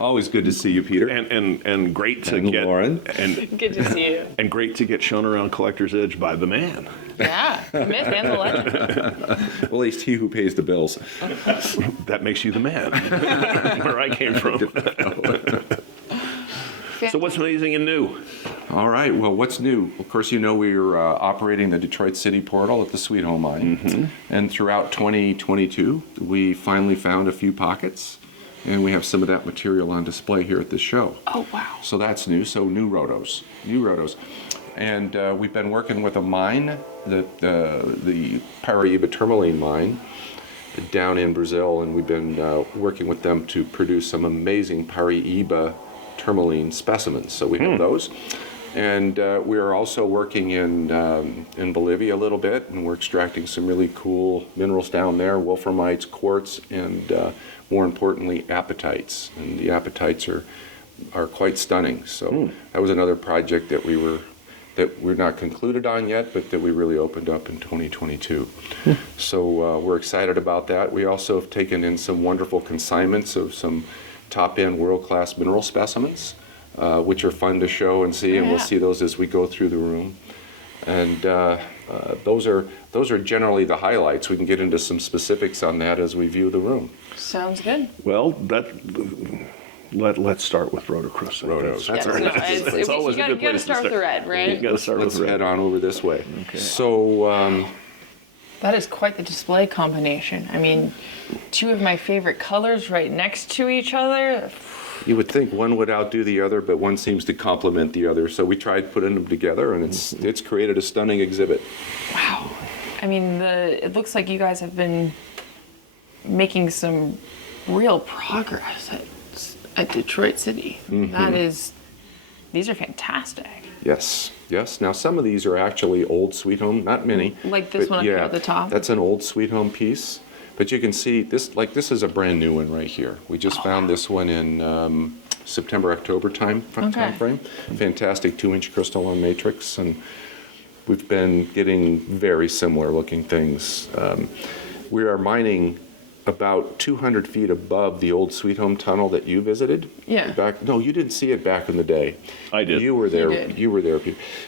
Always good to see you, Peter. And great to And get Lauren. and Good to see you. and great to get shown around Collector's Edge by the man. Yeah, the myth and the legend. Well, at least he who pays the bills. That makes you the man. Where I came from. So what's amazing and new? All right. Well, what's new? Of course, you know we're operating the Detroit City Portal at the Sweet Home Mine. And throughout 2022, we finally found a few pockets. And we have some of that material on display here at this show. Oh, wow. So that's new. So new rhodos. And we've been working with a mine, the Paraiba tourmaline mine down in Brazil. And we've been working with them to produce some amazing Paraiba tourmaline specimens. So we have those. And we are also working in Bolivia a little bit, and we're extracting some really cool minerals down there, wolframites, quartz, and more importantly, apatites. And the apatites are quite stunning. So that was another project that we're not concluded on yet, but that we really opened up in 2022. So we're excited about that. We also have taken in some wonderful consignments of some top-end world-class mineral specimens, which are fun to show and see, and we'll see those as we go through the room. And those are generally the highlights. We can get into some specifics on that as we view the room. Sounds good. Well, let's start with rhodochrosite. Rhodos. That's Yeah, all right. That's always a good you gotta place to start with the red, right? You got to start Let's with red. head on over this way. Okay. So, That is quite the display combination. I mean, two of my favorite colors right next to each other. you would think one would outdo the other, but one seems to complement the other. So we tried putting them together, and it's created a stunning exhibit. Wow. I mean, it looks like you guys have been making some real progress at Detroit City. These are fantastic. Yes. Now some of these are actually old Sweet Home, not many. Like this but one up here at the top? That's an old Sweet Home piece. But you can see this, like this is a brand new one right here. We just found this one in September, October time frame. Fantastic 2-inch crystal on matrix, and we've been getting very similar looking things. We are mining about 200 feet above the old Sweet Home tunnel that you visited. Yeah. No, you didn't see it back in the day. I did. You were there. You did. You were there.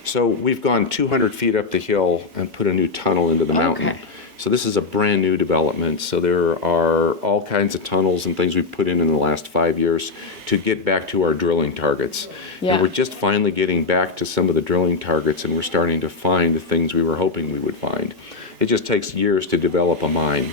So we've gone 200 feet up the hill and put a new tunnel into the mountain. Okay. So this is a brand new development. So there are all kinds of tunnels and things we've put in the last 5 years to get back to our drilling targets. Yeah. And we're just finally getting back to some of the drilling targets, and we're starting to find the things we were hoping we would find. It just takes years to develop a mine,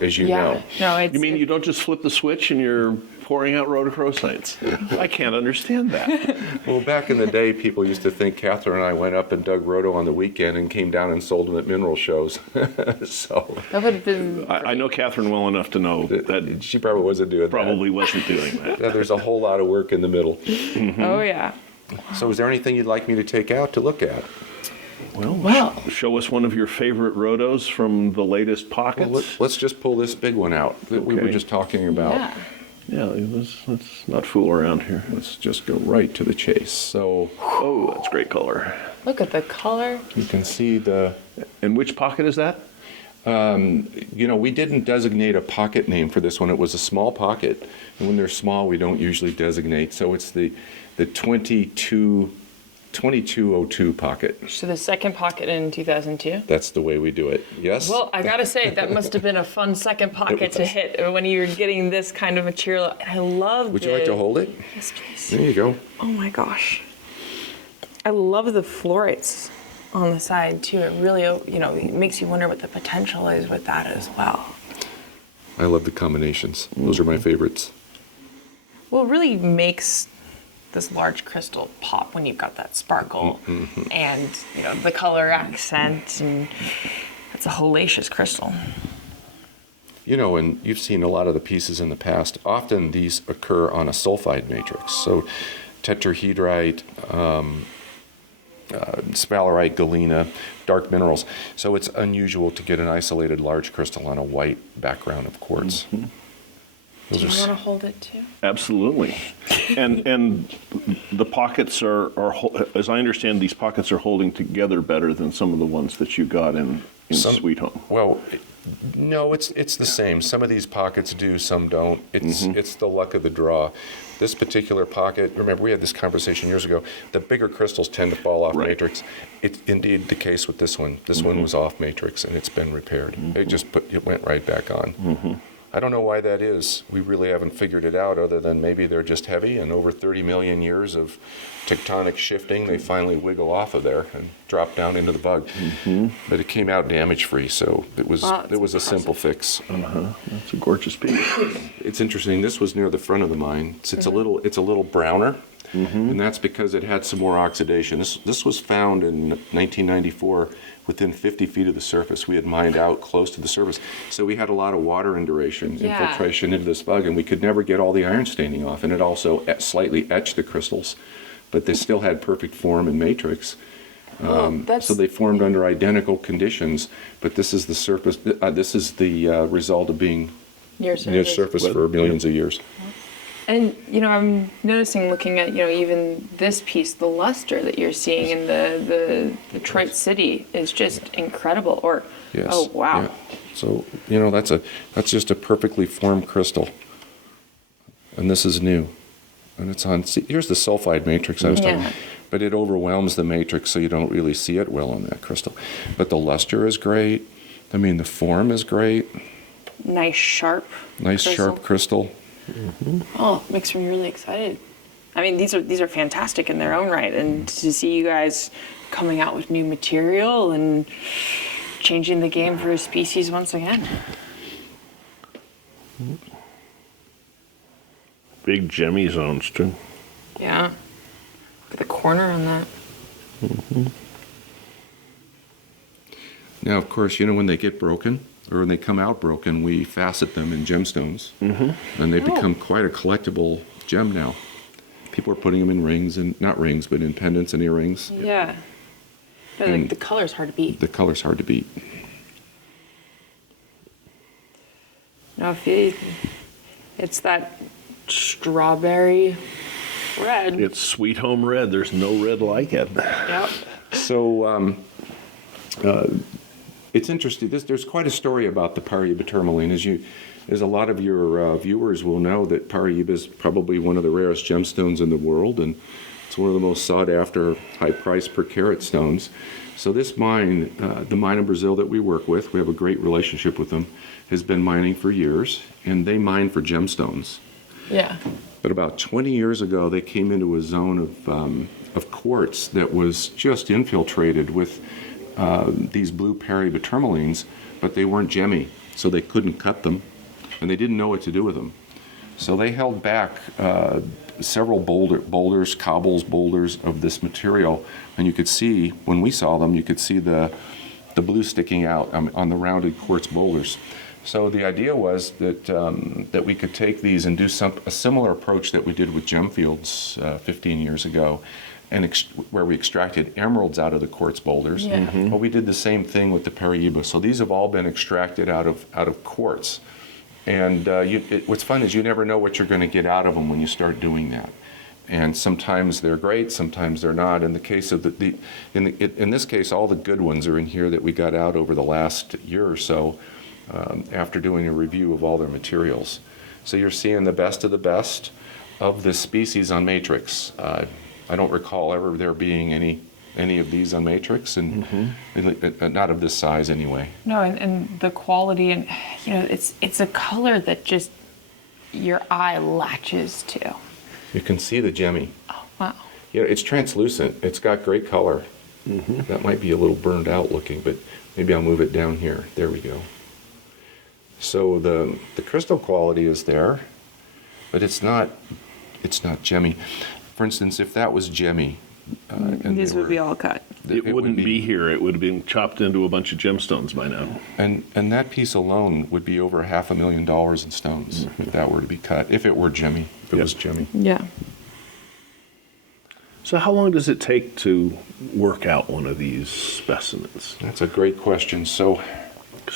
as you know. No, it's, You mean you don't just flip the switch and you're pouring out rhodochrosites? I can't understand that. Well, back in the day, people used to think Catherine and I went up and dug rhodo on the weekend and came down and sold them at mineral shows. So that would have been. I know Catherine well enough to know that she probably wasn't doing probably wasn't doing that. that. There's a whole lot of work in the middle. Oh yeah. So is there anything you'd like me to take out to look at? Well. Show us one of your favorite rhodos from the latest pockets. Well, let's just pull this big one out that we were Okay. just talking about. Yeah. Yeah, let's not fool around here. Let's just go right to the chase. So Oh, that's great color. Look at the color. you can see the, And which pocket is that? we didn't designate a pocket name for this one. It was a small pocket. And when they're small, we don't usually designate. So it's the 2202 pocket. So the second pocket in 2002. That's the way we do it. Yes? Well, I gotta say that must have been a fun second pocket to hit when you're getting this kind of material. And I love. Would you like to hold it? Yes, please. There you go. Oh my gosh. I love the fluorites on the side too. It really, it makes you wonder what the potential is with that as well. I love the combinations. Those are my favorites. Well, it really makes this large crystal pop when you've got that sparkle and the color accent, and it's a hellacious crystal. And you've seen a lot of the pieces in the past. Often these occur on a sulfide matrix. So tetrahedrite, sphalerite, galena, dark minerals. So it's unusual to get an isolated large crystal on a white background of quartz. Do you want to hold it too? Absolutely. And the pockets are, as I understand, these pockets are holding together better than some of the ones that you got in Sweet Home. Well, No, it's the same. Some of these pockets do, some don't. It's the luck of the draw. This particular pocket, remember we had this conversation years ago, the bigger crystals tend to fall off matrix. It's indeed the case with this one. This one was off matrix and it's been repaired. It went right back on. I don't know why that is. We really haven't figured it out, other than maybe they're just heavy, and over 30 million years of tectonic shifting, they finally wiggle off of there and drop down into the bug. But it came out damage-free, so it was a simple fix. That's a gorgeous piece. It's interesting. This was near the front of the mine. It's a little browner, and that's because it had some more oxidation. This was found in 1994 within 50 feet of the surface. We had mined out close to the surface, so we had a lot of water infiltration into this bug, and we could never get all the iron staining off. And it also slightly etched the crystals, but they still had perfect form and matrix. So they formed under identical conditions, but this is the surface. This is the result of being near surface for millions of years. And, I'm noticing, looking at, even this piece, the luster that you're seeing in the Detroit City is just incredible. Yes. Oh, wow. Yeah. So, that's just a perfectly formed crystal. And this is new. And it's on, here's the sulfide matrix I was talking about. But it overwhelms the matrix, so you don't really see it well on that crystal. But the luster is great. I mean, the form is great. Nice, sharp crystal. Oh, it makes me really excited. I mean, these are fantastic in their own right, and to see you guys coming out with new material and changing the game for a species once again. Big gemmy zones too. Yeah. Look at the corner on that. Now, of course, when they get broken, or when they come out broken, we facet them in gemstones, and they become quite a collectible gem now. People are putting them in rings, and not rings, but in pendants and earrings. Yeah. But the color's hard to beat. The color's hard to beat. No, it's that strawberry red. It's sweet home red. There's no red like it. Yep. So, it's interesting. There's quite a story about the Paraiba tourmaline. As a lot of your viewers will know, that Paraiba is probably one of the rarest gemstones in the world, and it's one of the most sought after, high price per carat stones. So this mine, the mine in Brazil that we work with, we have a great relationship with them, has been mining for years, and they mine for gemstones. Yeah. But about 20 years ago, they came into a zone of quartz that was just infiltrated with these blue Paraiba tourmalines, but they weren't gemmy, so they couldn't cut them, and they didn't know what to do with them. So they held back several boulders, cobbles, boulders of this material, and you could see, when we saw them, you could see the blue sticking out on the rounded quartz boulders. So the idea was that we could take these and do a similar approach that we did with gem fields 15 years ago, and where we extracted emeralds out of the quartz boulders. Yeah. Well, we did the same thing with the Paraiba. So these have all been extracted out of quartz. And what's fun is you never know what you're going to get out of them when you start doing that. And sometimes they're great, sometimes they're not. In the case of in this case, all the good ones are in here that we got out over the last year or so, after doing a review of all their materials. So you're seeing the best of the best of this species on matrix. I don't recall ever there being any of these on matrix, and not of this size anyway. No, and the quality, and it's a color that just your eye latches to. You can see the gemmy. Oh, wow. It's translucent. It's got great color. That might be a little burned out looking, but maybe I'll move it down here. There we go. So the crystal quality is there, but it's not gemmy. For instance, if that was gemmy, and These would be all cut. It wouldn't be here. It would have been chopped into a bunch of gemstones by now. And that piece alone would be over $500,000 in stones if that were to be cut. If it were gemmy, if it was gemmy. Yeah. So how long does it take to work out one of these specimens? That's a great question. So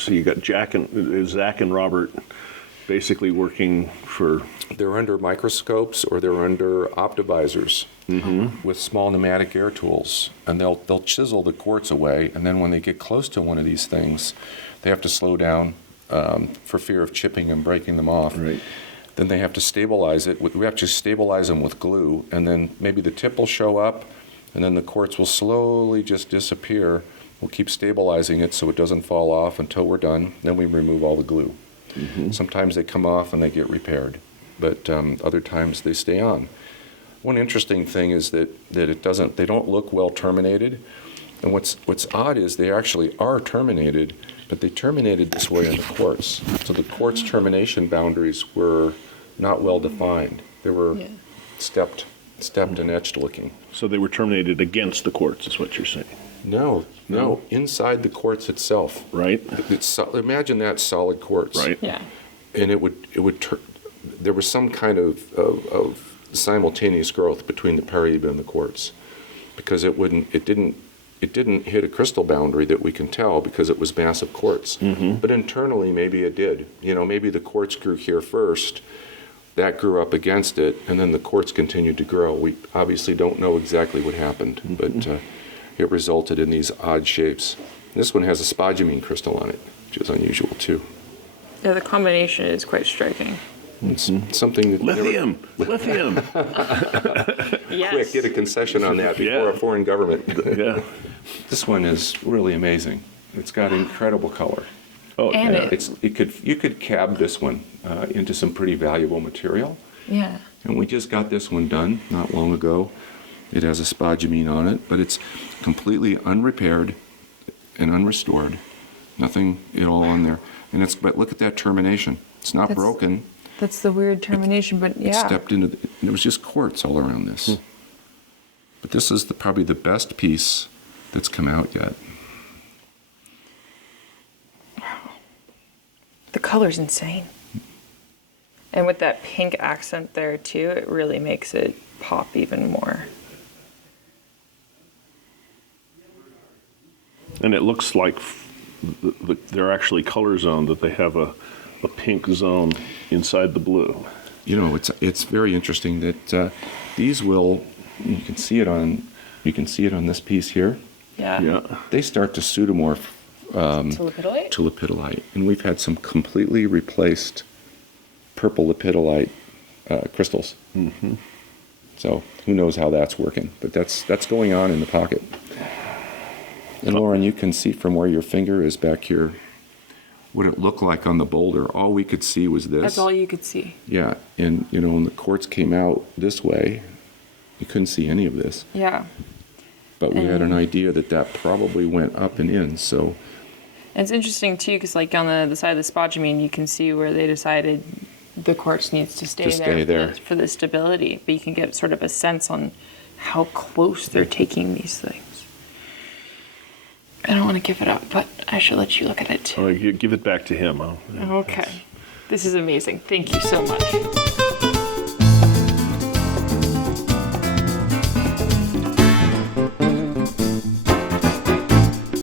you got Zach and Robert basically working for... They're under microscopes or they're under optovisors. with small pneumatic air tools, and they'll chisel the quartz away, and then when they get close to one of these things, they have to slow down for fear of chipping and breaking them off. Right. Then they have to stabilize it. We have to stabilize them with glue, and then maybe the tip will show up, and then the quartz will slowly just disappear. We'll keep stabilizing it so it doesn't fall off until we're done. Then we remove all the glue. Sometimes they come off and they get repaired, but other times they stay on. One interesting thing is that they don't look well terminated. And what's odd is they actually are terminated, but they terminated this way in the quartz. So the quartz termination boundaries were not well defined. They were stepped and etched looking. So they were terminated against the quartz, is what you're saying. No, inside the quartz itself. Right. Imagine that solid quartz. Right. Yeah. And there was some kind of simultaneous growth between the Paraiba and the quartz, because it didn't hit a crystal boundary that we can tell because it was massive quartz. But internally, maybe it did. Maybe the quartz grew here first, that grew up against it, and then the quartz continued to grow. We obviously don't know exactly what happened, but it resulted in these odd shapes. This one has a spodumene crystal on it, which is unusual too. Yeah, the combination is quite striking. It's something that Lithium. Yes. Quick, get a concession on that before a foreign government. Yeah. This one is really amazing. It's got incredible color. Oh, And yeah. You could cab this one into some pretty valuable material. Yeah. And we just got this one done not long ago. It has a spodumene on it, but it's completely unrepaired and unrestored. Nothing at all on there. But look at that termination. It's not broken. That's the weird termination, but It stepped into and it was just quartz all around this. But this is probably the best piece that's come out yet. The color's insane. And with that pink accent there too, it really makes it pop even more. And it looks like they're actually color zoned, that they have a pink zone inside the blue. It's very interesting that these will. You can see it on this piece here. Yeah. Yeah. They start to pseudomorph To lepidolite? to lepidolite, and we've had some completely replaced purple lepidolite crystals. So who knows how that's working? But that's going on in the pocket. And Lauren, you can see from where your finger is back here what it looked like on the boulder. All we could see was this. That's all you could see. Yeah, and when the quartz came out this way, you couldn't see any of this. Yeah. But we had an idea that probably went up and in. So And it's interesting too, because like on the side of the spodumene, you can see where they decided the quartz needs to stay there. For the stability. But you can get sort of a sense on how close they're taking these things. I don't want to give it up, but I should let you look at it too. Oh, you give it back to him. Okay. This is amazing. Thank you so much.